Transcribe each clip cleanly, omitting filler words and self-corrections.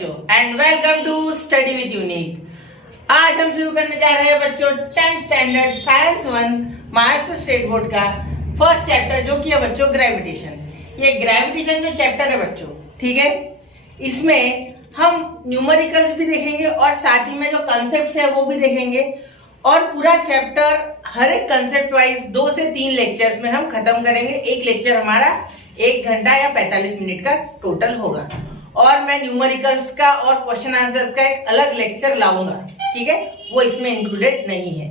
बच्चों and welcome to study with Unique. आज हम शुरू करने जा रहे हैं बच्चों 10th standard science 1 Maharashtra state board का फर्स्ट चैप्टर जो कि है बच्चों ग्रेविटेशन। ये ग्रेविटेशन जो चैप्टर है बच्चों, ठीक है, इसमें हम न्यूमेरिकल्स भी देखेंगे और साथ ही में जो कॉन्सेप्ट्स है वो भी देखेंगे और पूरा चैप्टर हर एक कंसेप्ट वाइज 2 से 3 लेक्चर्स में हम खत्म करेंगे। एक लेक्चर हमारा 1 घंटा या 45 मिनट का टोटल होगा और मैं न्यूमेरिकल्स का और क्वेश्चन आंसर्स का एक अलग लेक्चर लाऊंगा, ठीक है, वो इसमें इंक्लूडेड नहीं है।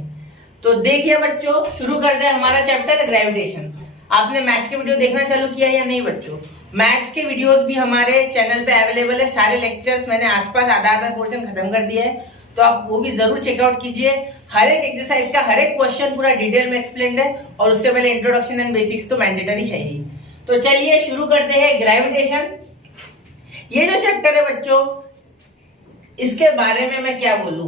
तो देखिए बच्चों, शुरू करते हैं हमारा चैप्टर ग्रेविटेशन। आपने मैथ्स के वीडियो देखना चालू किया या नहीं बच्चों? मैथ्स के वीडियोस भी हमारे चैनल पे अवेलेबल है। सारे लेक्चर्स मैंने आसपास आधा पोर्शन खत्म कर दिया है, तो आप वो भी जरूर चेकआउट कीजिए। हर एक एक्सरसाइज का हर एक क्वेश्चन पूरा डिटेल में एक्सप्लेन्ड है और उससे पहले इंट्रोडक्शन एंड बेसिक्स तो मैंडेटरी है ही। तो चलिए शुरू करते हैं ग्रेविटेशन। ये जो चैप्टर है बच्चों, इसके बारे में मैं क्या बोलूं,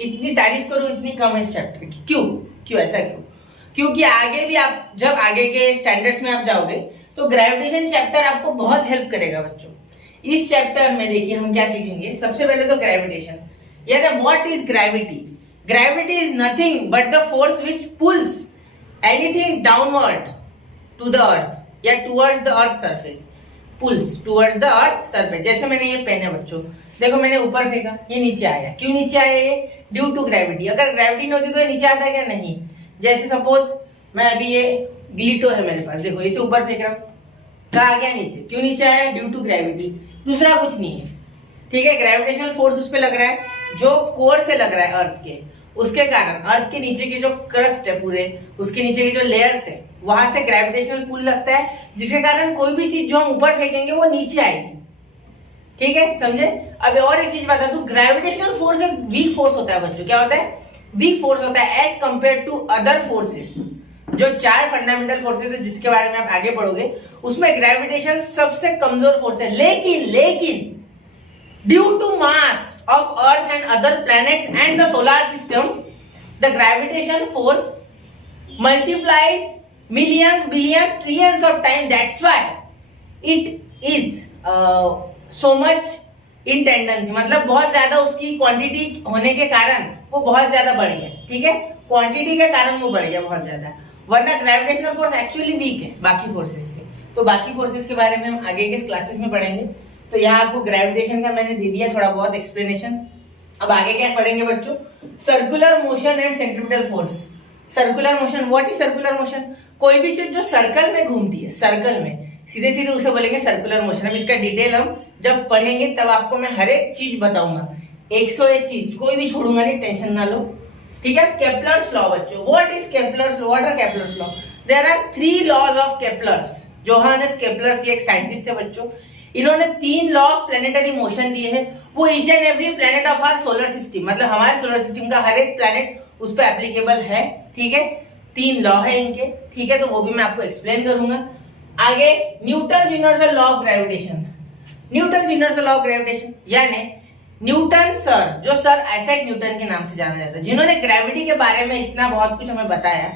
इतनी तारीफ करूं इतनी कम है इस चैप्टर की। क्यों ऐसा क्यों? क्योंकि आगे भी आप जब आगे के स्टैंडर्ड्स में आप जाओगे तो ग्रेविटेशन चैप्टर आपको बहुत हेल्प करेगा बच्चों। इस चैप्टर में देखिए हम क्या सीखेंगे। सबसे पहले तो ग्रेविटेशन, यानी what is gravity. Gravity is nothing but the force which pulls anything downward to the earth या towards the earth surface. Pulls towards the earth surface. जैसे मैंने ये पेन है बच्चों, देखो मैंने ऊपर फेंका, ये नीचे आया। क्यों नीचे आया? ये ड्यू टू ग्रेविटी। अगर ग्रेविटी नहीं होती तो ये नीचे आता क्या? नहीं। जैसे सपोज मैं अभी ये ग्लिटो है मेरे पास, देखो इसे ऊपर फेंक रहा हूं, कहाँ आ गया? नीचे। क्यों नीचे आया? ड्यू टू ग्रेविटी, दूसरा कुछ नहीं है, ठीक है। ग्रेविटेशनल फोर्स उस पर लग रहा है जो कोर से लग रहा है अर्थ के, उसके कारण अर्थ के नीचे के जो क्रस्ट है पूरे, उसके नीचे के जो लेयर्स है, वहां से ग्रेविटेशनल पुल लगता है, जिसके कारण कोई भी चीज जो हम ऊपर फेंकेंगे वो नीचे आएगी, ठीक है, समझे? अब और एक चीज बता दूं, ग्रेविटेशनल फोर्स एक वीक फोर्स होता है बच्चों। क्या होता है? वीक फोर्स होता है as compare to other forces. जो 4 फंडामेंटल फोर्सेस है जिसके बारे में आप आगे पढ़ोगे, उसमें ग्रेविटेशन सबसे कमजोर फोर्स है। लेकिन due to mass of earth and other planets and the solar system, the gravitation force multiplies millions, billions, trillions of times. That's why it is so much in tendency, मतलब बहुत ज्यादा उसकी quantity होने के कारण वो बहुत ज्यादा बढ़ गया, ठीक है। क्वांटिटी के कारण वो बढ़ गया बहुत ज्यादा, वरना ग्रेविटेशनल फोर्स एक्चुअली वीक है बाकी फोर्सेस से। तो बाकी फोर्सेस के बारे में हम आगे के क्लासेस में पढ़ेंगे। तो यहाँ आपको ग्रेविटेशन का मैंने दे दिया थोड़ा बहुत एक्सप्लेनेशन। अब आगे क्या पढ़ेंगे बच्चों? Circular motion and centripetal force. Circular motion, what is circular motion? कोई भी चीज जो सर्कल में घूमती है, सर्कल में सीधे सीधे उसे बोलेंगे सर्कुलर मोशन। अब इसका डिटेल हम जब पढ़ेंगे तब आपको मैं हर एक चीज बताऊंगा, 101 चीज, कोई भी छोड़ूंगा नहीं, टेंशन ना लो, ठीक है। केपलर्स लॉ बच्चों, what is Kepler's law? What are Kepler's law? There are 3 laws of Kepler's. Johannes Kepler's ये एक साइंटिस्ट थे बच्चों, इन्होंने 3 लॉ ऑफ प्लेनेटरी मोशन दिए हैं। वो each and every planet of our solar system, मतलब हमारे सोलर सिस्टम का हर एक प्लेनेट उस पर एप्लीकेबल है, ठीक है। 3 लॉ है इनके, ठीक है, तो वो भी मैं आपको एक्सप्लेन करूंगा आगे। Newton universal law of gravitation. Newton universal law of gravitation यानी न्यूटन सर, जो सर आइजैक न्यूटन के नाम से जाना जाता है, जिन्होंने ग्रेविटी के बारे में इतना बहुत कुछ हमें बताया,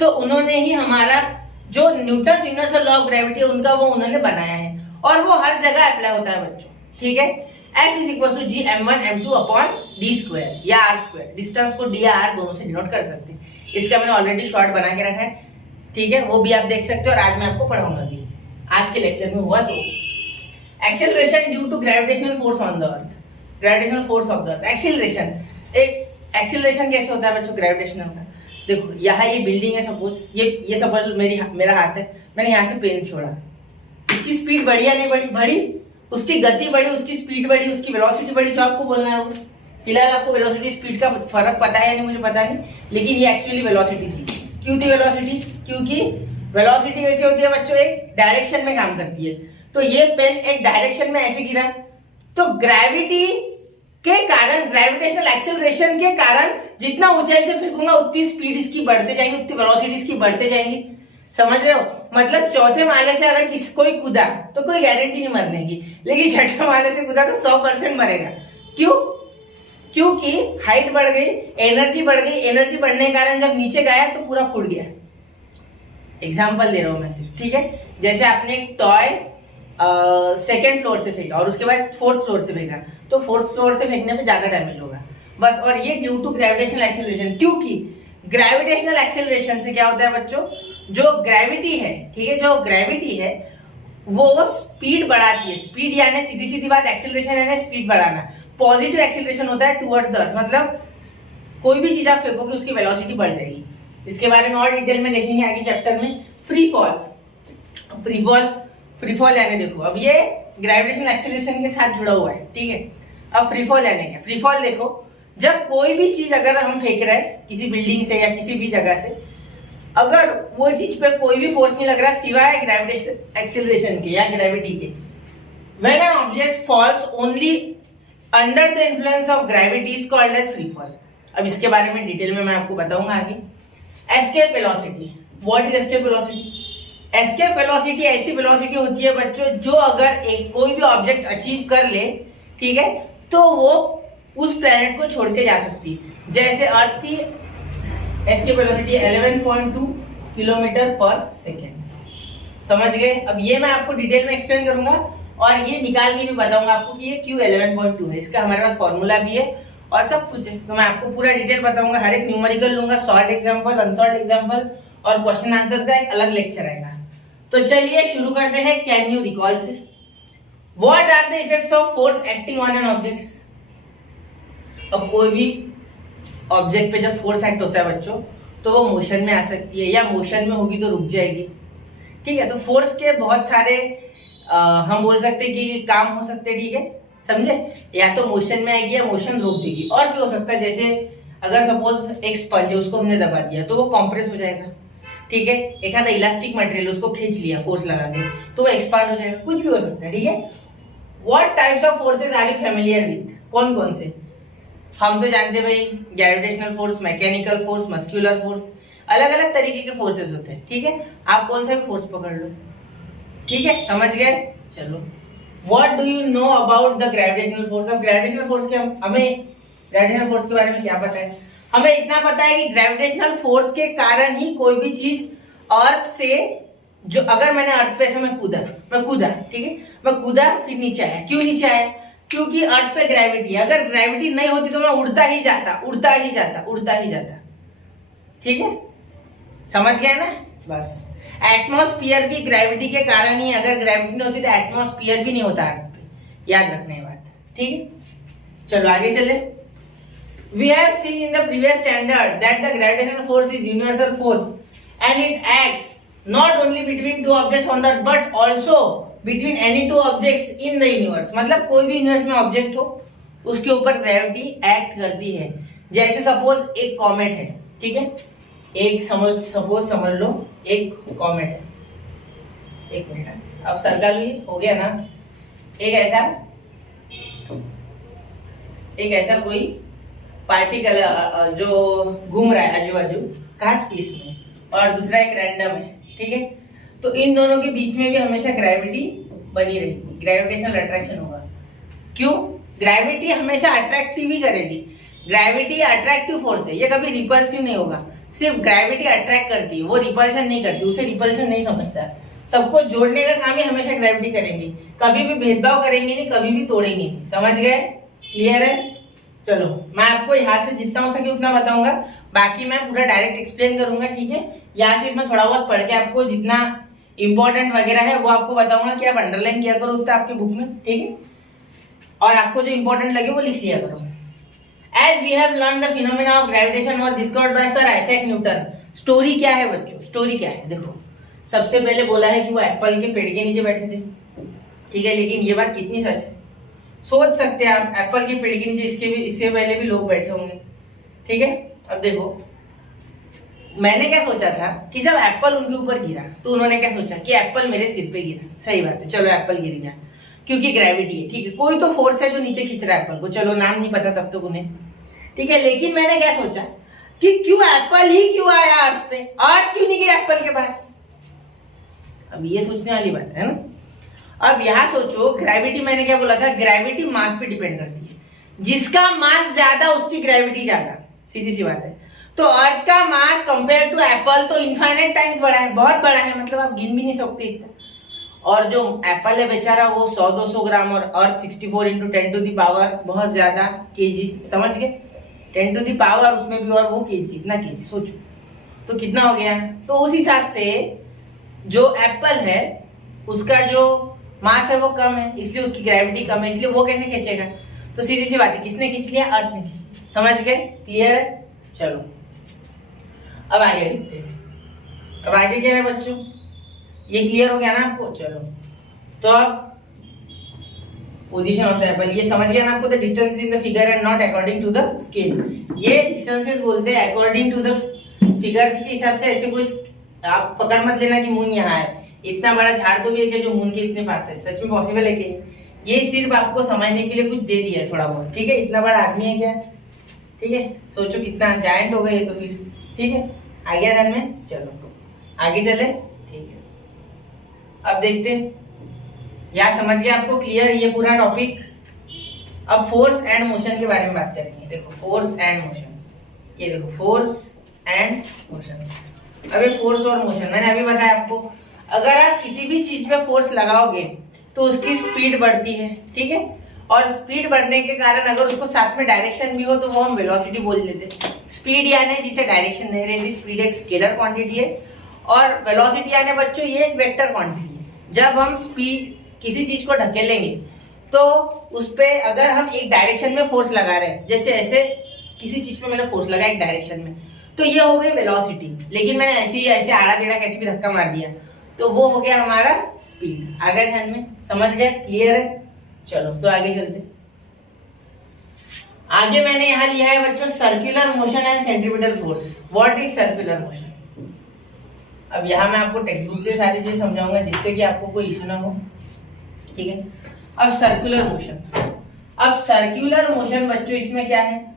तो उन्होंने ही हमारा जो Newton universal law of gravity उनका वो उन्होंने बनाया है और वो हर जगह अप्लाई होता है बच्चों, ठीक है। F is equal to G m1 m2 upon D square या आर स्क्वायर। डिस्टेंस को डी या आर दोनों से डिनोट कर सकते हैं। इसका मैंने ऑलरेडी शॉर्ट बना के रखा है, ठीक है, वो भी आप देख सकते हो और आज मैं आपको पढ़ाऊंगा भी। आज के लेक्चर में हुआ तो acceleration due to gravitational force on the earth. Gravitational force of the earth, acceleration. एक एक्सेलरेशन कैसे होता है बच्चों ग्रेविटेशनल का? देखो यहाँ ये बिल्डिंग है, सपोज ये सपोज मेरा हाथ है, मैंने यहाँ से पेन छोड़ा, इसकी स्पीड बढ़ी या नहीं बढ़ी? बढ़ी। उसकी गति बढ़ी, उसकी स्पीड बढ़ी, उसकी वेलोसिटी बढ़ी, जो आपको बोलना है वो। फिलहाल आपको वेलोसिटी स्पीड का फर्क पता है या नहीं मुझे पता नहीं, लेकिन ये एक्चुअली वेलोसिटी थी। क्यों थी वेलोसिटी? क्योंकि वेलोसिटी वैसे होती है बच्चों, एक डायरेक्शन में काम करती है। तो ये पेन एक डायरेक्शन में ऐसे गिरा, तो ग्रेविटी के कारण, ग्रेविटेशनल एक्सेलरेशन के कारण जितना ऊंचाई से फेंकूंगा उतनी स्पीड इसकी बढ़ते जाएंगी, उतनी वेलोसिटी इसकी बढ़ते जाएंगी। समझ रहे हो? मतलब 4थे माले से अगर कोई कूदा तो कोई गारंटी नहीं मरने की, लेकिन 6ठे माले से कूदा तो 100% मरेगा। क्यों? क्योंकि हाइट बढ़ गई, एनर्जी बढ़ गई, एनर्जी बढ़ने के कारण जब नीचे गया तो पूरा फूट गया। एग्जाम्पल दे रहा हूं मैं सिर्फ, ठीक है। जैसे आपने एक टॉय सेकेंड फ्लोर से फेंका और उसके बाद फोर्थ फ्लोर से फेंका, तो फोर्थ फ्लोर से फेंकने पे ज्यादा डैमेज होगा बस। और ये ड्यू टू ग्रेविटेशनल एक्सेलरेशन, क्योंकि ग्रेविटेशनल एक्सेलरेशन से क्या होता है बच्चों, जो ग्रेविटी है, ठीक है, जो ग्रेविटी है वो स्पीड बढ़ाती है। स्पीड यानी सीधी सीधी बात, एक्सेलरेशन यानी स्पीड बढ़ाना। पॉजिटिव एक्सेलरेशन होता है टुवर्ड्स द अर्थ, मतलब कोई भी चीज आप फेंकोगे उसकी वेलोसिटी बढ़ जाएगी। इसके बारे में और डिटेल में देखेंगे आगे चैप्टर में। Free fall, free fall, free fall यानी देखो, अब ये ग्रेविटेशनल एक्सेलरेशन के साथ जुड़ा हुआ है, ठीक है। अब फ्री फॉल यानी क्या? फ्री फॉल देखो, जब कोई भी चीज अगर हम फेंक रहे हैं किसी बिल्डिंग से या किसी भी जगह से, अगर वो चीज पे कोई भी फोर्स नहीं लग रहा सिवाय ग्रेविटेशनल एक्सेलरेशन के या ग्रेविटी के, when an object falls only under the influence of gravity is called as free fall. अब इसके बारे में डिटेल में मैं आपको बताऊंगा आगे। Escape velocity, what is escape velocity? Escape velocity ऐसी वेलोसिटी होती है बच्चों जो अगर एक कोई भी ऑब्जेक्ट अचीव कर ले, ठीक है, तो वो उस प्लेनेट को छोड़ के जा सकती है। जैसे अर्थ की एस्केप वेलोसिटी 11.2 किलोमीटर पर सेकेंड। समझ गए? अब ये मैं आपको डिटेल में एक्सप्लेन करूंगा और ये निकाल के भी बताऊंगा आपको कि ये क्यों 11.2 है। इसका हमारे पास फॉर्मूला भी है और सब कुछ है, तो मैं आपको पूरा डिटेल बताऊंगा। हर एक न्यूमेरिकल लूंगा, सॉल्व एग्जांपल, अनसॉल्व एग्जांपल और क्वेश्चन आंसर का एक अलग लेक्चर आएगा। तो चलिए शुरू करते हैं। Can you recall it? What are the effects of force acting on an object? अब कोई भी ऑब्जेक्ट पे जब फोर्स एक्ट होता है बच्चों, तो वो मोशन में आ सकती है या मोशन में होगी तो रुक जाएगी, ठीक है। तो फोर्स के बहुत सारे हम बोल सकते हैं कि काम हो सकते हैं, ठीक है, समझे। या तो मोशन में आएगी या मोशन रोक देगी। और भी हो सकता है, जैसे अगर सपोज एक स्पंज है उसको हमने दबा दिया तो वो कॉम्प्रेस हो जाएगा, ठीक है। एक आधा इलास्टिक मटेरियल उसको खींच लिया फोर्स लगा के तो वो एक्सपांड हो जाएगा, कुछ भी हो सकता है, ठीक है। What types of forces are you familiar with? कौन कौन से? हम तो जानते हैं भाई, gravitational force, mechanical force, muscular force, अलग अलग तरीके के फोर्सेस होते हैं, ठीक है। आप कौन सा भी फोर्स पकड़ लो, ठीक है, समझ गए। चलो, what do you know about the gravitational force? अब ग्रेविटेशनल फोर्स के हमें ग्रेविटेशनल फोर्स के बारे में क्या पता है? हमें इतना पता है कि ग्रेविटेशनल फोर्स के कारण ही कोई भी चीज अर्थ से, जो अगर मैंने अर्थ पे ऐसे मैं कूदा, ठीक है, मैं कूदा फिर नीचे आया, क्यों नीचे आया? क्योंकि अर्थ पे ग्रेविटी है। अगर ग्रेविटी नहीं होती तो मैं उड़ता ही जाता, ठीक है, समझ गया ना। बस एटमॉस्फेयर भी ग्रेविटी के कारण ही, अगर ग्रेविटी नहीं होती तो एटमॉस्फेयर भी नहीं होता अर्थ पे, याद रखना ये बात, ठीक है। चलो आगे चले। We have seen in the previous standard that the gravitational force is universal force and it acts not only between two objects on the earth but also between any two objects in the universe। मतलब कोई भी universe में object हो उसके ऊपर gravity act करती है। जैसे सपोज एक कॉमेट है, ठीक है, एक समझ लो एक कॉमेट है, एक मिनट, अब सर्कल भी हो गया ना। एक ऐसा कोई पार्टिकल जो घूम रहा है आजू बाजू कहाँ स्पेस में, और दूसरा एक रैंडम है, ठीक है। तो इन दोनों के बीच में भी हमेशा ग्रेविटी बनी रहेगी, ग्रेविटेशनल अट्रैक्शन होगा। क्यों? ग्रेविटी हमेशा अट्रैक्टिव ही करेगी। ग्रेविटी अट्रैक्टिव फोर्स है, ये कभी रिपल्सिव नहीं होगा। सिर्फ ग्रेविटी अट्रैक्ट करती है, वो रिपल्शन नहीं करती, उसे रिपल्शन नहीं समझता। सबको जोड़ने का काम ही हमेशा ग्रेविटी करेंगी, कभी भी भेदभाव करेंगे नहीं, कभी भी तोड़ेंगे नहीं। समझ गए? क्लियर है? चलो मैं आपको यहाँ से जितना हो सके उतना बताऊंगा, बाकी मैं पूरा डायरेक्ट एक्सप्लेन करूंगा, ठीक है। यहाँ सिर्फ मैं थोड़ा बहुत पढ़ के आपको जितना इंपॉर्टेंट वगैरह है वो आपको बताऊंगा कि आप अंडरलाइन किया करो उतना आपके बुक में, ठीक है, और आपको जो इंपॉर्टेंट लगे वो लिख लिया करो। As we have learn the phenomena of gravitation was discovered by sir Isaac Newton. Story क्या है बच्चों? स्टोरी क्या है? देखो, सबसे पहले बोला है कि वो एप्पल के पेड़ के नीचे बैठे थे, ठीक है, लेकिन ये बात कितनी सच है सोच सकते हैं आप। एप्पल के पेड़ के नीचे इससे पहले भी लोग बैठे होंगे, ठीक है। अब देखो, मैंने क्या सोचा था कि जब एप्पल उनके ऊपर गिरा तो उन्होंने क्या सोचा कि एप्पल मेरे सिर पे गिरा। सही बात है, चलो एप्पल गिर गया क्योंकि ग्रेविटी है, ठीक है, कोई तो फोर्स है जो नीचे खींच रहा है एप्पल को, चलो नाम नहीं पता तब तक उन्हें, ठीक है। लेकिन मैंने क्या सोचा कि क्यों एप्पल ही क्यों आया अर्थ पे, अर्थ क्यों नहीं गया एप्पल के पास? अब ये सोचने वाली बात है ना। अब यहाँ सोचो, ग्रेविटी, मैंने क्या बोला था, ग्रेविटी मास पे डिपेंड करती है, जिसका मास ज्यादा उसकी ग्रेविटी ज्यादा, सीधी सी बात है। तो अर्थ का मास कंपेयर टू एप्पल तो इनफाइनाइट टाइम्स बड़ा है, बहुत बड़ा है, मतलब आप गिन भी नहीं सकते इतना। और जो एप्पल है बेचारा वो 100-200 ग्राम, और अर्थ 64 इंटू 10 टू दी पावर बहुत ज्यादा केजी, समझ गए, 10 टू दी पावर उसमें भी, और वो केजी, इतना केजी सोचो तो कितना हो गया। तो उस हिसाब से जो एप्पल है उसका जो मास है वो कम है, इसलिए उसकी ग्रेविटी कम है, इसलिए वो कैसे खींचेगा। तो सीधी सी बात है, किसने खींच लिया, अर्थ ने खींच लिया। समझ गए, क्लियर है। चलो अब आगे देखते हैं। अब आगे क्या है बच्चों, ये क्लियर हो गया ना आपको। चलो तो अब पोजीशन ऑफ द एप्पल ये समझ गया ना आपको। The distance in the figure and not according to the scale, ये डिस्टेंसेस बोलते हैं अकॉर्डिंग टू द फिगर्स के हिसाब से। ऐसे कोई आप पकड़ मत लेना कि मून यहाँ है, इतना बड़ा झाड़ तो भी है कि जो मून के इतने पास है, सच में पॉसिबल है कि ये सिर्फ आपको समझने के लिए कुछ दे दिया है थोड़ा बहुत, ठीक है। इतना बड़ा आदमी है क्या, ठीक है, सोचो कितना जायंट हो गए ये तो फिर, ठीक है। आ गया ध्यान में, चलो आगे चले, ठीक है। अब देखते हैं, यार समझ गया आपको, क्लियर ये पूरा टॉपिक। अब फोर्स एंड मोशन के बारे में बात करेंगे। देखो फोर्स एंड मोशन, ये देखो फोर्स एंड मोशन। अब ये फोर्स और मोशन मैंने अभी बताया आपको, अगर आप किसी भी चीज पे फोर्स लगाओगे तो उसकी स्पीड बढ़ती है, ठीक है। और स्पीड बढ़ने के कारण अगर उसको साथ में डायरेक्शन भी हो तो वो हम वेलोसिटी बोल लेते हैं। स्पीड यानी जिसे डायरेक्शन दे रही है, स्पीड एक स्केलर क्वांटिटी है, और वेलोसिटी यानी बच्चों ये एक वेक्टर क्वांटिटी है। जब हम स्पीड किसी चीज को ढकेलेंगे तो उस पे अगर हम एक डायरेक्शन में फोर्स लगा रहे हैं, जैसे ऐसे किसी चीज पे मैंने फोर्स लगाया एक डायरेक्शन में, तो ये हो गई वेलोसिटी। लेकिन मैंने ऐसे ही ऐसे आड़ा टेढ़ा कैसे भी धक्का मार दिया तो वो हो गया हमारा स्पीड। आ गया ध्यान में, समझ गए, क्लियर है। चलो तो आगे चलते। आगे मैंने यहाँ लिया है बच्चों circular motion and centripetal force. What is circular motion. अब यहाँ मैं आपको टेक्स्ट बुक से सारी चीज समझाऊंगा जिससे कि आपको कोई इशू ना हो, ठीक है। अब सर्कुलर मोशन, अब सर्कुलर मोशन बच्चों इसमें क्या है,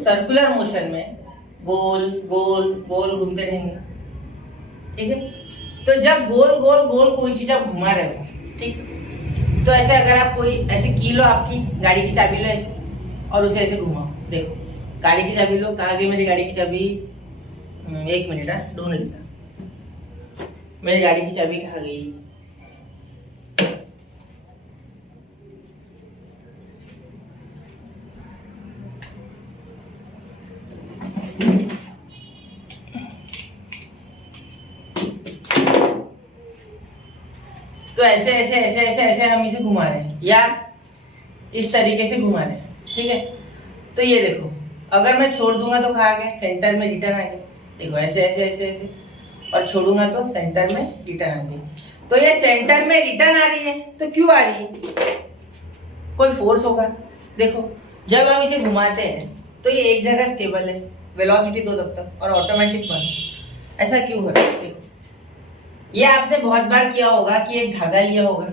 सर्कुलर मोशन में गोल गोल गोल घूमते रहेंगे, ठीक है। तो जब गोल गोल गोल कोई चीज आप घुमा रहे हो, ठीक, तो ऐसे अगर आप कोई ऐसे की लो, आपकी गाड़ी की चाबी लो ऐसे और उसे ऐसे घुमाओ। देखो गाड़ी की चाबी लो, कहाँ गई मेरी गाड़ी की चाबी, एक मिनट ढूंढ लेता, मेरी गाड़ी की चाबी कहाँ गई। तो ऐसे ऐसे ऐसे ऐसे ऐसे हम इसे घुमा रहे हैं या इस तरीके से घुमा रहे हैं, ठीक है। तो ये देखो अगर मैं छोड़ दूंगा तो कहाँ गया, सेंटर में रिटर्न आ गया। देखो ऐसे ऐसे ऐसे ऐसे, और छोड़ूंगा तो सेंटर में रिटर्न आ गई। तो ये सेंटर में रिटर्न आ रही है, तो क्यों आ रही है, कोई फोर्स होगा। देखो जब हम इसे घुमाते हैं तो ये एक जगह स्टेबल है, वेलोसिटी 2 तब तक, और ऑटोमेटिक 1। ऐसा क्यों हो रहा है, देखो ये आपने बहुत बार किया होगा कि एक धागा लिया होगा,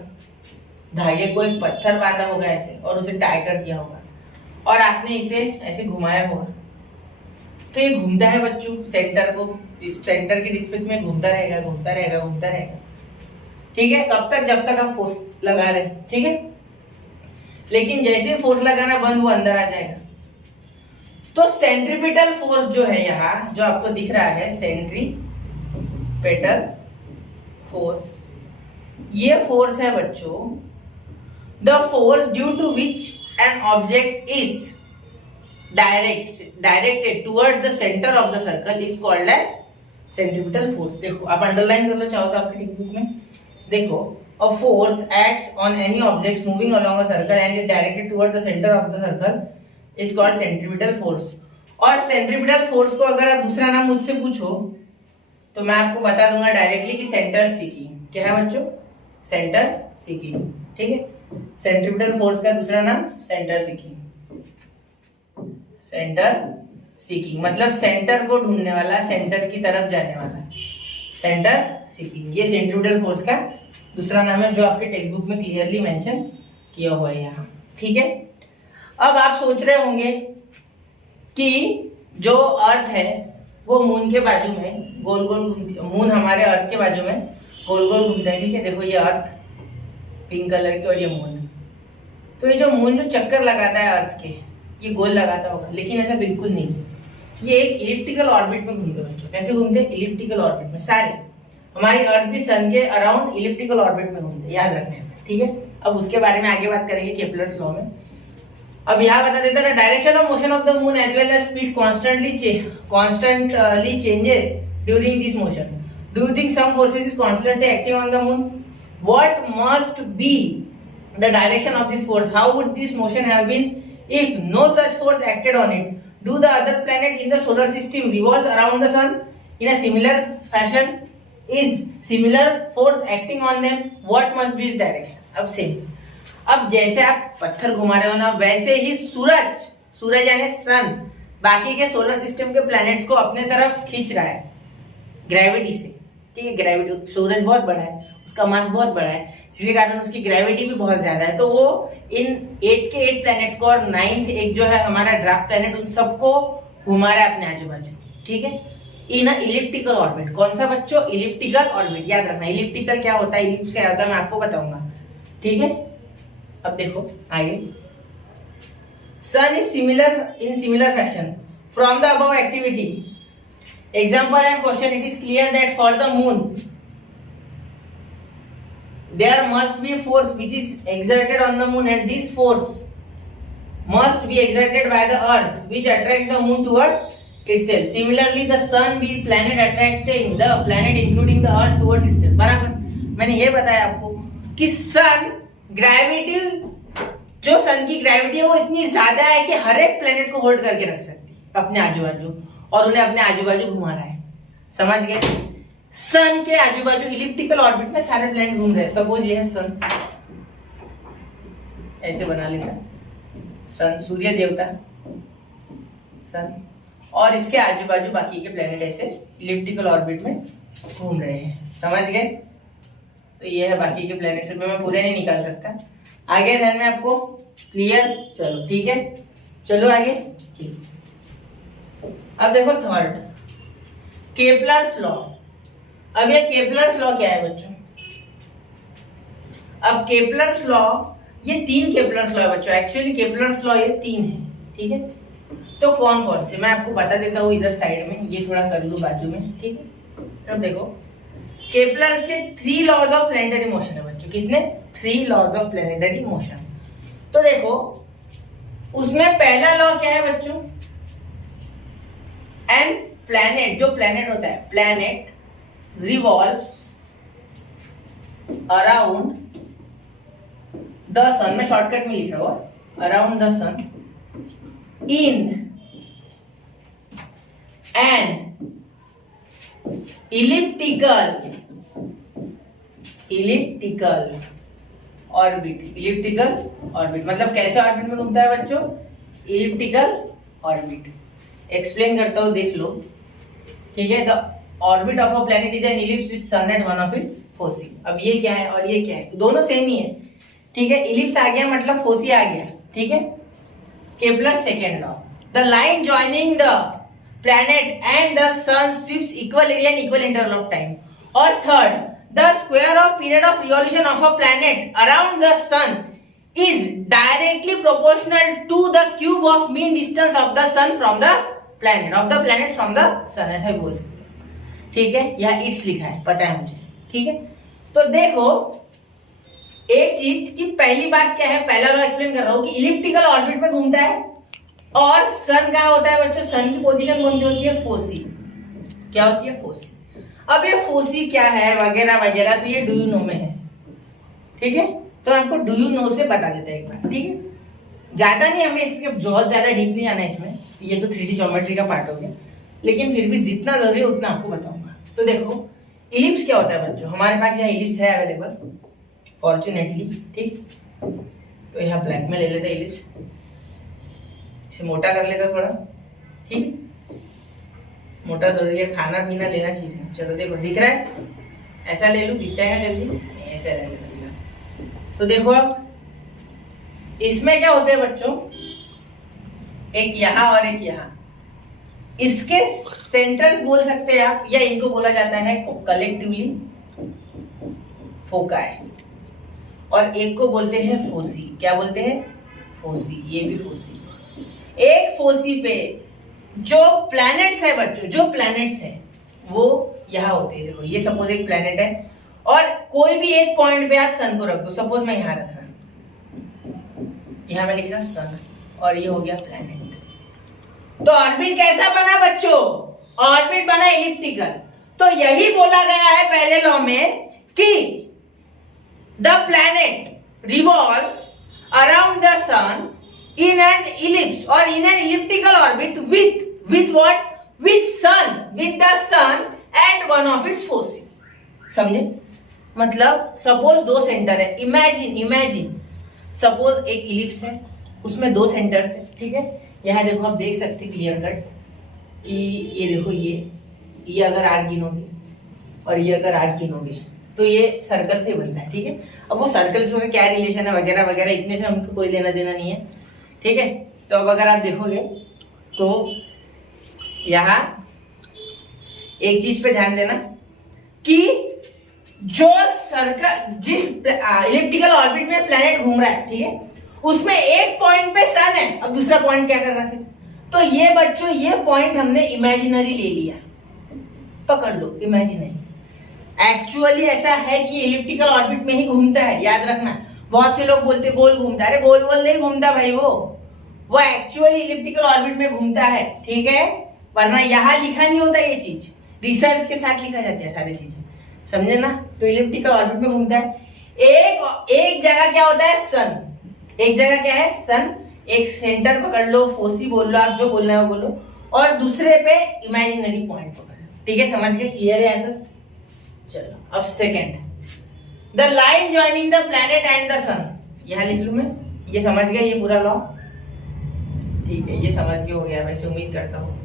धागे को एक पत्थर बांधा होगा ऐसे और उसे टाई कर दिया होगा, और आपने इसे ऐसे घुमाया होगा। तो ये घूमता है बच्चों, सेंटर को, इस सेंटर के रिस्पेक्ट में घूमता रहेगा घूमता रहेगा घूमता रहेगा, ठीक है। कब तक, जब तक आप फोर्स लगा रहे, ठीक है। लेकिन जैसे फोर्स लगाना बंद, वो अंदर आ जाएगा। तो सेंट्रीपिटल फोर्स जो है यहाँ जो आपको दिख रहा है, सेंट्रीपिटल फोर्स, ये फोर्स है बच्चों the force due to which an object is directed towards the centre of the circle is called as centripetal force. देखो आप अंडरलाइन कर लो चाहो तो आपके टेक्स्ट बुक में। देखो a force acts on any object moving along a circle and is directed towards the centre of the circle is called centripetal force. और centripetal force को अगर आप दूसरा नाम मुझसे पूछो तो मैं आपको बता दूंगा डायरेक्टली कि सेंटर सीकिंग। क्या है बच्चों, सेंटर सीकिंग, ठीक है। सेंट्रीपिटल फोर्स का दूसरा नाम सेंटर सीकिंग। सेंटर सीकिंग मतलब सेंटर को ढूंढने वाला, सेंटर की तरफ जाने वाला, सेंटर सीकिंग, ये सेंट्रीपिटल फोर्स का दूसरा नाम है जो आपके टेक्स्ट बुक में क्लियरली मेंशन किया हुआ है यहाँ, ठीक है। अब आप सोच रहे होंगे कि जो अर्थ है वो मून के बाजू में गोल गोल घूमती है, मून हमारे अर्थ के बाजू में गोल गोल घूमता है, ठीक है। देखो ये अर्थ पिंक कलर की और ये मून, तो ये जो मून जो चक्कर लगाता है अर्थ के, ये गोल लगाता होगा, लेकिन ऐसा बिल्कुल नहीं। ये एक इलिप्टिकल ऑर्बिट में घूमते हैं बच्चों। कैसे घूमते हैं, इलिप्टिकल ऑर्बिट में सारे। हमारी अर्थ भी सन के अराउंड इलिप्टिकल ऑर्बिट में घूमती है, याद रखने में, ठीक है। अब उसके बारे में आगे बात करेंगे केपलर्स लॉ में। अब यहाँ बता देता है direction of motion of the moon as well as speed constantly changes during this motion. Do you think some forces is constantly active on the moon? What must be the direction of this force? How would this motion have been if no such force acted on it? Do the other planets in the solar system revolve around the sun in a similar fashion? Is similar force acting on them? What must be its direction? अब same, अब जैसे आप पत्थर घुमा रहे हो ना, वैसे ही सूरज यानी सन बाकी के सोलर सिस्टम के प्लैनेट्स को अपने तरफ खींच रहा है ग्रेविटी से, ठीक है। ग्रेविटी, सूरज बहुत बड़ा है, उसका मास बहुत बड़ा है, जिसके कारण उसकी ग्रेविटी भी बहुत ज्यादा है। तो वो इन 8 के 8 प्लैनेट्स को और 9th एक जो है हमारा ड्राफ्ट प्लैनेट, उन सबको घुमा रहा है अपने आजू बाजू, ठीक है, इन इलिप्टिकल ऑर्बिट। कौन सा बच्चों? इलिप्टिकल ऑर्बिट, याद रखना। इलिप्टिकल क्या होता है, इलिप्स क्या होता है, मैं आपको बताऊंगा, ठीक है। अब देखो आगे, sun is similar fashion from the above activity. Example and question, it is clear that for the moon there must be a force which is exerted on the moon, and this force must be exerted by the earth which attracts the moon towards itself. Similarly the sun be planet attracting the planet including the earth towards itself. बराबर, मैंने ये बताया आपको कि सन gravity, जो सन की gravity है वो इतनी ज्यादा है कि हर एक प्लेनेट को होल्ड करके रख सकती है अपने आजू बाजू, और उन्हें अपने आजू बाजू घुमा रहा है, समझ गए। सन के आजू बाजू इलिप्टिकल ऑर्बिट में सारे प्लैनेट घूम रहे हैं। सपोज ये है सन, ऐसे बना लेता सन, सूर्य देवता सन, और इसके आजू बाजू बाकी के प्लैनेट ऐसे इलिप्टिकल ऑर्बिट में घूम रहे हैं, समझ गए। तो ये है बाकी के प्लैनेट से, मैं पूरे नहीं निकाल सकता। आगे ध्यान में आपको क्लियर? चलो ठीक है, चलो आगे, ठीक। अब देखो थर्ड, केपलर्स लॉ। अब ये केपलर्स लॉ क्या है बच्चों? अब केपलर्स लॉ, ये 3 केपलर्स लॉ है बच्चों। एक्चुअली केपलर्स लॉ ये 3 है, ठीक है। तो कौन कौन से मैं आपको बता देता हूँ इधर साइड में, ये थोड़ा कर लूँ बाजू में, ठीक है। अब देखो केपलर्स के 3 लॉज ऑफ प्लैनेटरी मोशन है बच्चों। कितने? 3 लॉज ऑफ प्लैनेटरी मोशन। तो देखो उसमें पहला लॉ क्या है बच्चों? एंड प्लैनेट, जो प्लैनेट होता है, planet revolves around the sun, मैं शॉर्टकट में लिख रहा हूँ, around the sun in an elliptical orbit। मतलब कैसे ऑर्बिट में घूमता है बच्चों? Elliptical orbit. एक्सप्लेन करता हूँ, देख लो, ठीक है। The orbit of a planet is an ellipse with sun at one of its foci. अब ये क्या है और ये क्या है? दोनों सेम ही है, ठीक है। इलिप्स आ गया मतलब फोसी आ गया, ठीक है। Kepler second law, the line joining the planet and the sun sweeps equal area and equal interval of time. और third, the square of period of revolution of a planet around the sun is directly proportional to the cube of mean distance of the sun from the planet, of the planet from the sun, ऐसा बोल सकते, ठीक है। यहाँ it's लिखा है, पता है मुझे, ठीक है। तो देखो एक चीज की पहली बात क्या है, पहला लॉ एक्सप्लेन कर रहा हूं कि इलिप्टिकल ऑर्बिट में घूमता है और सन कहाँ होता है बच्चों? सन की पोजीशन कौन सी होती है? फोसी। क्या होती है? फोसी। अब ये फोसी क्या है वगैरह वगैरह, तो ये डू यू नो में है, ठीक है। तो आपको डू यू नो से बता देता है एक बार, ठीक है। ज्यादा नहीं, हमें इसमें बहुत ज्यादा डीप नहीं आना इसमें, ये तो 3D ज्योमेट्री का पार्ट हो गया, लेकिन फिर भी जितना जरूरी है उतना आपको बताऊंगा। तो देखो इलिप्स क्या होता है बच्चों? हमारे पास यहाँ इलिप्स है अवेलेबल फॉर्चुनेटली, ठीक। तो यहाँ ब्लैक में ले लेते हैं इलिप्स, इसे मोटा कर लेता थोड़ा, ठीक। मोटा जरूरी है, खाना पीना लेना चीज है। चलो देखो दिख रहा है, ऐसा ले लूं, दिख जाएगा जल्दी, ऐसा रह लेना। तो देखो अब इसमें क्या होते हैं बच्चों, एक यहाँ और एक यहाँ, इसके सेंटर्स बोल सकते हैं आप, या इनको बोला जाता है कलेक्टिवली फोकाई, और एक को बोलते हैं फोसी। क्या बोलते हैं? फोसी। ये भी फोसी। एक फोसी पे जो प्लैनेट्स है बच्चों, जो प्लैनेट्स है वो यहाँ होते हैं। देखो ये सपोज एक प्लेनेट है और कोई भी एक पॉइंट पे आप सन को रख दो। सपोज मैं यहाँ रख रहा हूँ, यहाँ मैं लिख रहा सन और ये हो गया प्लेनेट। तो ऑर्बिट कैसा बना बच्चों? ऑर्बिट बना इलिप्टिकल। तो यही बोला गया है पहले लॉ में कि the planet revolves around the sun in an ellipse or in an elliptical orbit with what? With sun, with the sun and one of its foci. समझे? मतलब सपोज दो सेंटर है, इमेजिन सपोज एक ellipse है, उसमें दो centres है, ठीक है। यहाँ देखो आप देख सकते क्लियर कट कि ये देखो ये अगर आर्क गिनोगे और ये अगर आर्क गिनोगे तो ये सर्कल से बनता है, ठीक है। अब वो सर्कल से क्या रिलेशन है वगैरह वगैरह, इतने से हमको कोई लेना देना नहीं है, ठीक है। तो अब अगर आप देखोगे तो यहां एक चीज पे ध्यान देना कि जो सर्कल जिस इलिप्टिकल ऑर्बिट में प्लैनेट घूम रहा है, ठीक है, उसमें एक पॉइंट पे सन है, अब दूसरा पॉइंट क्या कर रहा है? तो ये बच्चों ये पॉइंट हमने इमेजिनरी ले लिया, पकड़ लो इमेजिनरी। एक्चुअली ऐसा है कि इलिप्टिकल ऑर्बिट में ही घूमता है, याद रखना। बहुत से लोग बोलते गोल घूमता है, अरे गोल गोल नहीं घूमता भाई, वो एक्चुअली इलिप्टिकल ऑर्बिट में घूमता है, ठीक है। वरना यहाँ लिखा नहीं होता ये चीज, रिसर्च के साथ लिखा जाता है सारी चीजें, समझे ना। तो इलिप्टिकल ऑर्बिट में घूमता है। एक जगह क्या होता है? सन। एक जगह क्या है? सन। एक सेंटर पकड़ लो, फोसी बोल लो, आप जो बोलना है वो बोलो, और दूसरे पे इमेजिनरी पॉइंट पकड़ लो, ठीक है। समझ गए? क्लियर है? तो चलो अब second, the line joining the planet and the sun. यहां लिख लू मैं, ये समझ गया ये पूरा लॉ, ठीक है, ये समझ के हो गया वैसे उम्मीद करता हूं।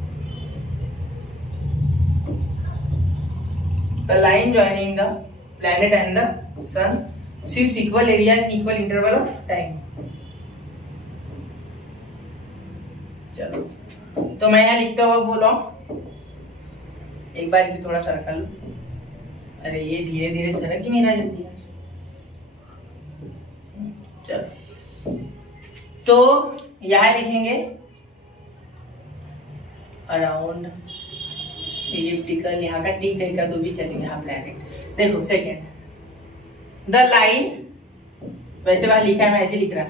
The line joining the planet and the sun sweeps equal areas in equal interval of time. चलो तो मैं यहां लिखता हुआ बोलो, एक बार इसे थोड़ा सरका लो। अरे ये धीरे धीरे सरक ही नहीं रह जाती है। चलो तो यहां लिखेंगे अराउंड इलिप्टिकल, यहाँ का टी कहीं का तो भी चलेगा, यहाँ प्लैनेट। देखो सेकेंड, द लाइन, वैसे वहां लिखा है मैं ऐसे लिख रहा,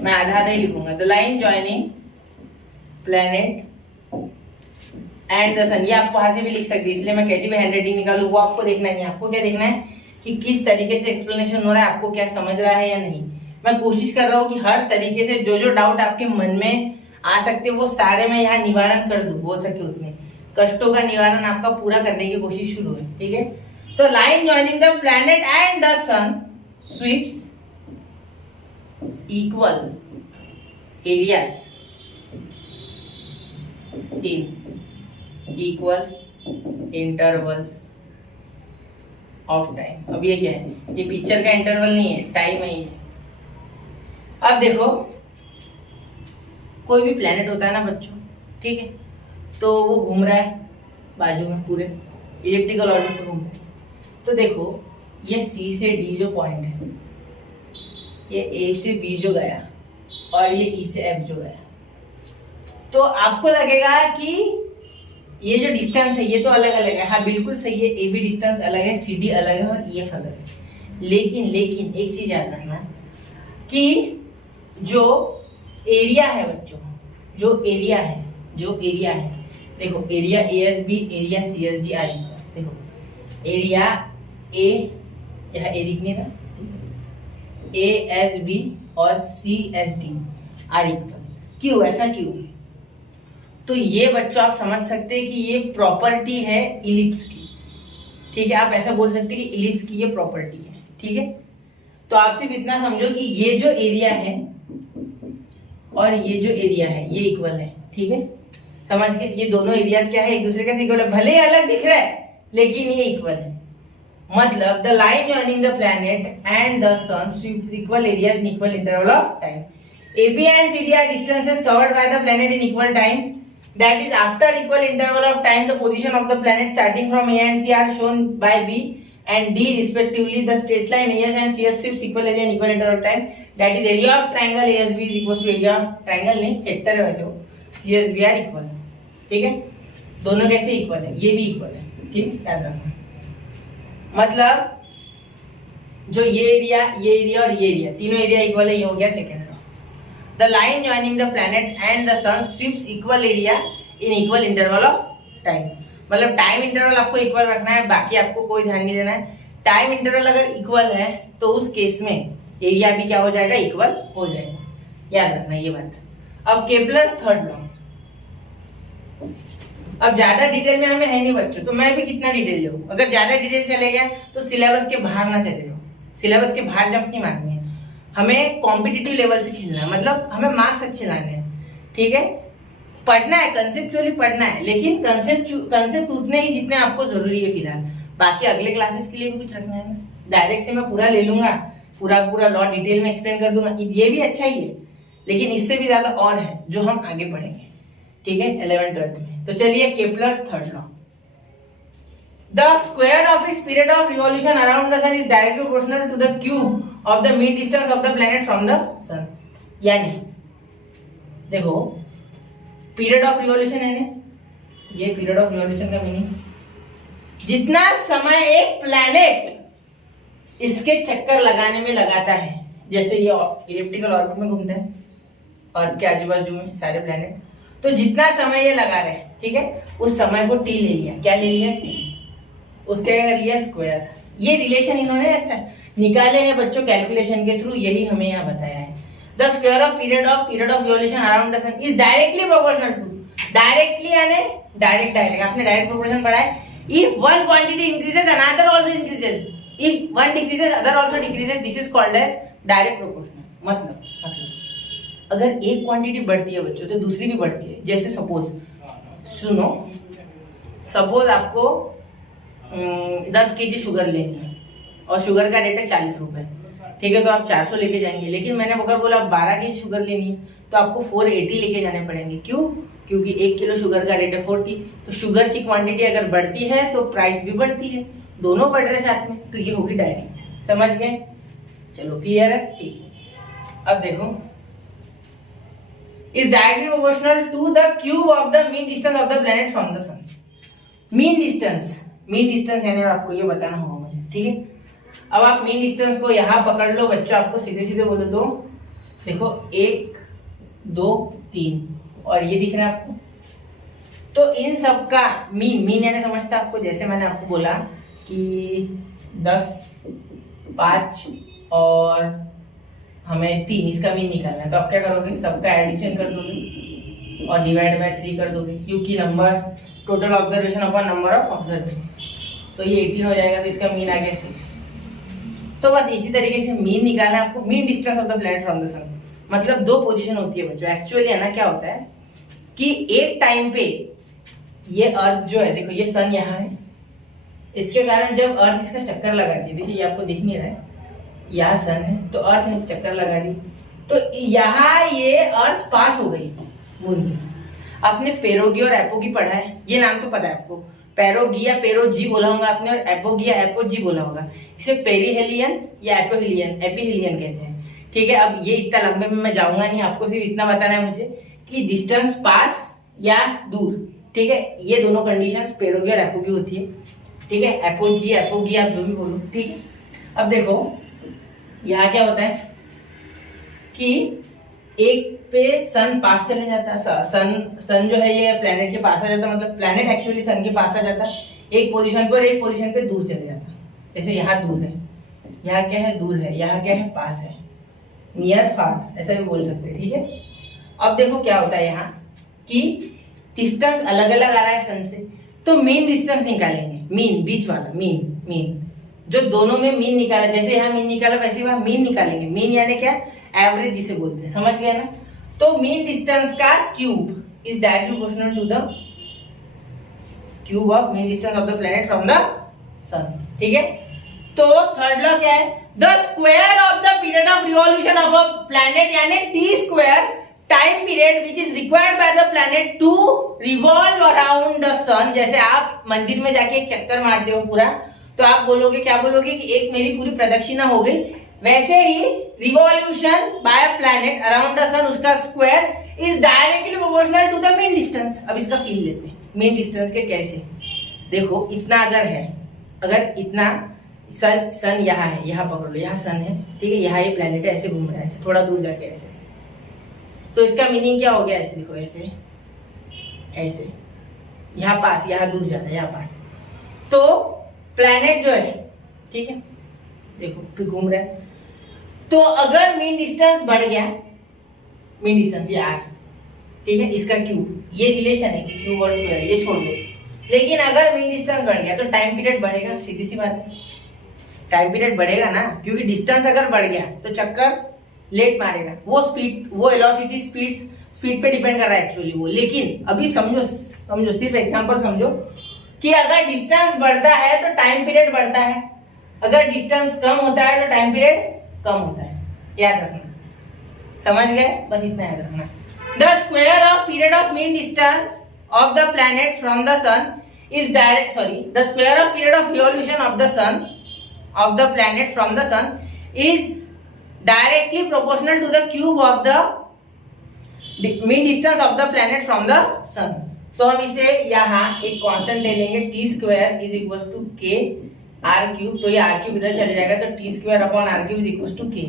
मैं आधा ही लिखूंगा। The line joining planet and the sun, ये आप वहां से भी लिख सकते हैं, इसलिए मैं कैसी भी हैंडराइटिंग निकालू वो आपको देखना नहीं है। आपको क्या देखना है कि किस तरीके से एक्सप्लेनेशन हो रहा है, आपको क्या समझ रहा है या नहीं। मैं कोशिश कर रहा हूँ कि हर तरीके से जो जो डाउट आपके मन में आ सकते वो सारे मैं यहाँ निवारण कर दूं, हो सके उतने कष्टों का निवारण आपका पूरा करने की कोशिश शुरू है, ठीक है। तो line joining the planet and the sun sweeps equal areas in equal intervals of time. अब ये क्या है? ये पिक्चर का इंटरवल नहीं है, टाइम है ये। अब देखो कोई भी प्लेनेट होता है ना बच्चों, ठीक है, तो वो घूम रहा है बाजू में पूरे इलिप्टिकल ऑर्बिट में घूम रहा है। तो देखो ये सी से डी जो पॉइंट है, ये ए से बी जो गया और ये ई से एफ जो गया, तो आपको लगेगा कि ये जो डिस्टेंस है ये तो अलग अलग है। हाँ बिल्कुल सही है, ए बी डिस्टेंस अलग है, सी डी अलग है और ई एफ अलग है। लेकिन एक चीज याद रखना कि जो एरिया है बच्चों, जो एरिया है देखो, area A S B, area C S D are equal. देखो एरिया ए, यहाँ ए दिख नहीं रहा, ए एस बी और C S D are equal. क्यों ऐसा क्यों? तो ये बच्चों आप समझ सकते हैं कि ये प्रॉपर्टी है इलिप्स की, ठीक है। आप ऐसा बोल सकते हैं कि इलिप्स की ये प्रॉपर्टी है, ठीक है। तो आप सिर्फ इतना समझो कि ये जो एरिया है और ये जो एरिया है ये इक्वल है, ठीक है। समझ गए? ये दोनों एरियाज क्या है? एक दूसरे के इक्वल है, भले ही अलग दिख रहा है लेकिन ये इक्वल है। मतलब the line joining the planet and the sun sweep equal areas in equal interval of time. AB and CD are distances covered by the planet in equal time. That is, after equal interval of time, the position of the planet starting from A and C are shown by B and D respectively. The straight line AS and CS sweeps equal area in equal interval of time. That is, area of triangle ASB is equal to area of triangle नहीं sector है वैसे वो CSB are equal, ठीक है। दोनों कैसे equal है? ये भी इक्वल है, ठीक, याद रखना। मतलब जो ये एरिया और ये एरिया, तीनों एरिया इक्वल है, ये हो गया second law. The line joining the planet and the sun sweeps equal area in equal interval of time. मतलब टाइम इंटरवल आपको इक्वल रखना है, बाकी आपको कोई ध्यान नहीं देना है। टाइम इंटरवल अगर इक्वल है तो उस केस में एरिया भी क्या हो जाएगा, इक्वल हो जाएगा। याद रखना ये बात। अब केपलर्स थर्ड लॉ। अब ज्यादा डिटेल में हमें है नहीं बच्चों, तो मैं भी कितना डिटेल जाऊँ। अगर ज्यादा डिटेल चले गया तो सिलेबस के बाहर ना चले जाओ, सिलेबस के बाहर जंप नहीं मारनी है। हमें कॉम्पिटिटिव लेवल से खेलना है, मतलब हमें मार्क्स अच्छे लाने हैं। ठीक है, पढ़ना है, कंसेप्चुअली पढ़ना है, लेकिन कंसेप्ट उतने ही जितने आपको जरूरी है फिलहाल। बाकी अगले क्लासेस के लिए भी कुछ रखना है ना। डायरेक्ट से मैं पूरा ले लूंगा, पूरा लॉ डिटेल में एक्सप्लेन कर दूंगा, ये भी अच्छा ही है, लेकिन इससे भी ज्यादा और है जो हम आगे पढ़ेंगे। ठीक है, 11th-12th में। तो चलिए Kepler's third law. The square of its period of revolution around the sun is directly proportional to the cube of the mean distance of the planet from the sun। यानी देखो, पीरियड ऑफ रिवॉल्यूशन है ना, ये period of revolution का meaning, जितना समय एक planet इसके चक्कर लगाने में लगाता है, जैसे ये इलिप्टिकल ऑर्बिट में घूमता है अर्थ के आजू बाजू में सारे प्लैनेट, तो जितना समय ये लगा रहे, ठीक है, उस समय को टी ले लिया। क्या ले लिया, टी। उसके लिए स्क्वायर। ये रिलेशन इन्होंने ऐसा निकाले हैं बच्चों कैलकुलेशन के थ्रू, यही हमें यहाँ बताया है। The square of period of revolution around the sun is directly proportional to, directly यानी डायरेक्ट आपने डायरेक्ट प्रोपोर्शन पढ़ा है। If one quantity increases another also increases, if one decreases other also decreases, this is called as direct proportional. मतलब अगर एक quantity बढ़ती है बच्चों तो दूसरी भी बढ़ती है। जैसे सपोज आपको 10 kg शुगर लेनी है और शुगर का रेट है 40 रुपए, ठीक है, तो आप 400 लेके जाएंगे। लेकिन मैंने अगर बोला 12 kg शुगर लेनी है तो आपको 480 लेके जाने पड़ेंगे। क्यों? क्योंकि 1 किलो शुगर का रेट है 40। तो शुगर की क्वांटिटी अगर बढ़ती है तो प्राइस भी बढ़ती है, दोनों बढ़ रहे साथ में, तो ये होगी डायरेक्ट। समझ गए? चलो क्लियर है, ठीक। अब देखो, is directly proportional to the cube of the mean distance of the planet from the sun। mean distance यानी आपको ये बताना होगा मुझे, ठीक है। अब आप mean distance को यहाँ पकड़ लो बच्चों, आपको सीधे सीधे बोलो तो देखो 1 2 3 और ये दिख रहा है आपको। तो इन सब का मीन यानी समझता आपको, जैसे मैंने आपको बोला कि 10 5 और हमें 3, इसका मीन निकालना है, तो आप क्या करोगे, सबका एडिशन कर दोगे और डिवाइड बाय 3 कर दोगे, क्योंकि number total observation upon number of observation, तो ये 18 हो जाएगा, तो इसका मीन आ गया 6। तो बस इसी तरीके से मीन निकालना है आपको, mean distance of the planet from the sun. मतलब 2 पोजीशन होती है बच्चों एक्चुअली, है ना। क्या होता है कि एक टाइम पे ये अर्थ जो है, देखो ये सन यहाँ है, इसके कारण जब अर्थ इसका चक्कर लगाती है, देखिए ये आपको दिख नहीं रहा है, यहाँ सन है तो अर्थ है चक्कर लगा दी, तो यहाँ ये अर्थ पास हो गई मून की। आपने पेरोगी और एपोगी पढ़ा है, ये नाम तो पता है आपको, पेरोगी या पेरोजी बोला होगा आपने, और एपोगी या एपोजी बोला होगा। इसे पेरीहेलियन या एपीहेलियन कहते हैं, ठीक है। अब ये इतना लंबे में मैं जाऊंगा नहीं, आपको सिर्फ इतना बताना है मुझे कि डिस्टेंस पास या दूर, ठीक है, ये दोनों कंडीशंस पेरोगी और एपोगी होती है, ठीक है। एपोजी एपोगी आप जो भी बोलो, ठीक है। अब देखो यहाँ क्या होता है कि एक पे सन पास चले जाता है, सन जो है ये प्लेनेट के पास आ जाता है, मतलब प्लेनेट एक्चुअली सन के पास आ जाता है, एक पोजीशन पर एक पोजीशन पे दूर चले जाता है। जैसे यहाँ दूर है, यहाँ क्या है, दूर है, यहाँ क्या है, पास है, नियर फार ऐसा भी बोल सकते हैं, ठीक है। अब देखो क्या होता है यहाँ कि डिस्टेंस अलग अलग आ रहा है सन से, तो मीन डिस्टेंस निकालेंगे, मीन बीच वाला, मीन जो दोनों में मीन निकाला, जैसे यहाँ मीन निकाला वैसे वहां मीन निकालेंगे। मीन यानी क्या, एवरेज जिसे बोलते हैं, समझ गए ना। तो मीन डिस्टेंस का cube is directly proportional to the cube of mean distance of the planet from the sun, ठीक है। तो थर्ड लॉ क्या है, the square of the period of revolution of a planet यानी T square time period which is required by the planet to revolve around the sun. जैसे आप मंदिर में जाके एक चक्कर मारते हो पूरा, तो आप बोलोगे, क्या बोलोगे कि एक मेरी पूरी प्रदक्षिणा हो गई, वैसे ही revolution by a planet around the sun, उसका square is directly proportional to the mean distance. अब इसका फील लेते हैं मीन डिस्टेंस के कैसे। देखो इतना अगर है, अगर इतना सन यहाँ है, यहाँ पकड़ लो, यहाँ सन है, ठीक है, यहाँ ये प्लेनेट है, ऐसे घूम रहा है, ऐसे थोड़ा दूर जाके ऐसे ऐसे, तो इसका मीनिंग क्या हो गया? ऐसे देखो, ऐसे ऐसे, यहाँ पास, यहाँ दूर जा रहा है, यहाँ पास, तो प्लेनेट जो है, ठीक है, देखो फिर घूम रहा है, तो अगर मीन डिस्टेंस बढ़ गया, मीन डिस्टेंस ये r, ठीक है, इसका क्यूब, ये रिलेशन है कि क्यूब और स्क्वायर, ये छोड़ दो, लेकिन अगर मीन डिस्टेंस बढ़ गया तो टाइम पीरियड बढ़ेगा, सीधी सी बात है, टाइम पीरियड बढ़ेगा ना, क्योंकि डिस्टेंस अगर बढ़ गया तो चक्कर लेट मारेगा, वो स्पीड, वो वेलोसिटी स्पीड पे डिपेंड कर रहा है एक्चुअली वो। लेकिन अभी समझो सिर्फ एग्जांपल समझो कि अगर डिस्टेंस बढ़ता है तो टाइम पीरियड बढ़ता है, अगर डिस्टेंस कम होता है तो टाइम पीरियड कम होता है, याद रखना, समझ गए? बस इतना याद रखना। The square of period of mean distance of the planet from the sun is the square of period of revolution of the sun, of the planet from the sun is directly proportional to the cube of the mean distance of the planet from the sun। तो हम इसे यहाँ एक constant ले लेंगे, T square is equal to K R cube, तो ये R cube इधर चले जाएगा, तो T square upon R cube is equal to K,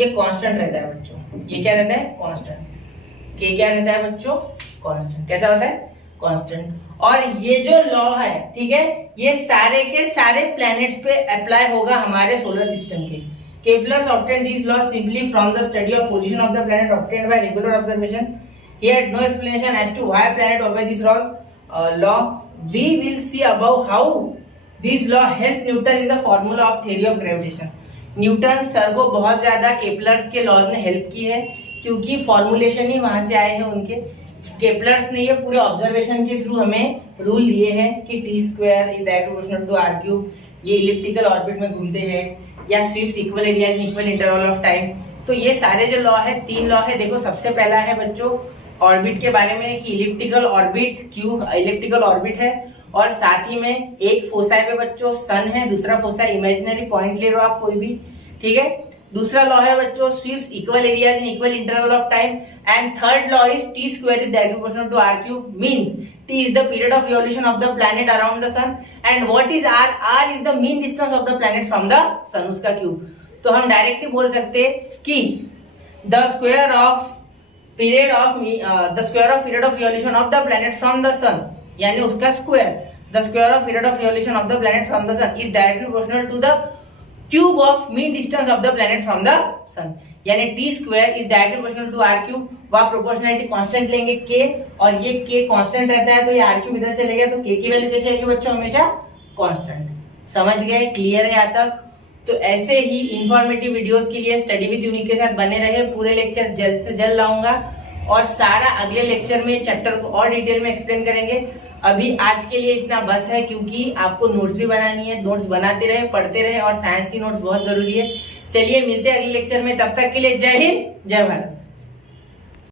ये कांस्टेंट रहता है बच्चों, ये क्या रहता है? कांस्टेंट। के क्या रहता है बच्चों? कांस्टेंट। कैसा होता है? कांस्टेंट। और ये जो लॉ है, ठीक है, ये सारे के सारे प्लैनेट्स पे अप्लाई होगा हमारे सोलर सिस्टम के। Kepler's obtained this law simply from the study of position of the planet obtained by regular observation. He had no explanation as to why planet obey this law. We will see above how this law helped Newton in the formula of theory of gravitation. Newton sir को बहुत ज्यादा Kepler's के laws ने help की है, क्योंकि formulation ही वहां से आए हैं उनके। केपलर्स ने ये पूरे ऑब्जर्वेशन के थ्रू हमें रूल दिए हैं कि T square is directly proportional to R cube, ये इलिप्टिकल ऑर्बिट में घूमते हैं, या sweeps equal area in equal interval of time. तो ये सारे जो लॉ है, 3 लॉ है। देखो सबसे पहला है बच्चों ऑर्बिट के बारे में कि इलिप्टिकल ऑर्बिट, क्यों इलिप्टिकल ऑर्बिट है, और साथ ही में एक फोसाई पे बच्चों सन है, दूसरा फोसाई इमेजिनरी पॉइंट ले लो आप कोई भी, ठीक है। दूसरा लॉ है बच्चों sweeps equal areas in equal interval of time, and third law is T square is directly proportional to R cube, means t is the period of revolution of the planet around the sun, and what is r? r is the mean distance of the planet from the sun, उसका cube. तो हम directly बोल सकते कि the square of period of revolution of the planet from the sun, यानी उसका square, the square of period of revolution of the planet from the sun is directly proportional to the cube of mean distance of the planet from the sun, यानी T square is directly proportional to R cube. वहां proportionality constant लेंगे K, और ये के constant रहता है, तो ये आर क्यूब इधर चले गया, तो के की वैल्यू कैसे आएगी बच्चों? हमेशा कांस्टेंट। समझ गए? क्लियर है यहाँ तक? तो ऐसे ही इंफॉर्मेटिव वीडियोस के लिए स्टडी विद यूनिक के साथ बने रहे। पूरे लेक्चर जल्द से जल्द लाऊंगा, और सारा अगले लेक्चर में चैप्टर को और डिटेल में एक्सप्लेन करेंगे। अभी आज के लिए इतना बस है, क्योंकि आपको नोट्स भी बनानी है, नोट्स बनाते रहे, पढ़ते रहे, और साइंस की नोट्स बहुत जरूरी है। चलिए मिलते हैं अगले लेक्चर में, तब तक के लिए जय हिंद, जय भारत।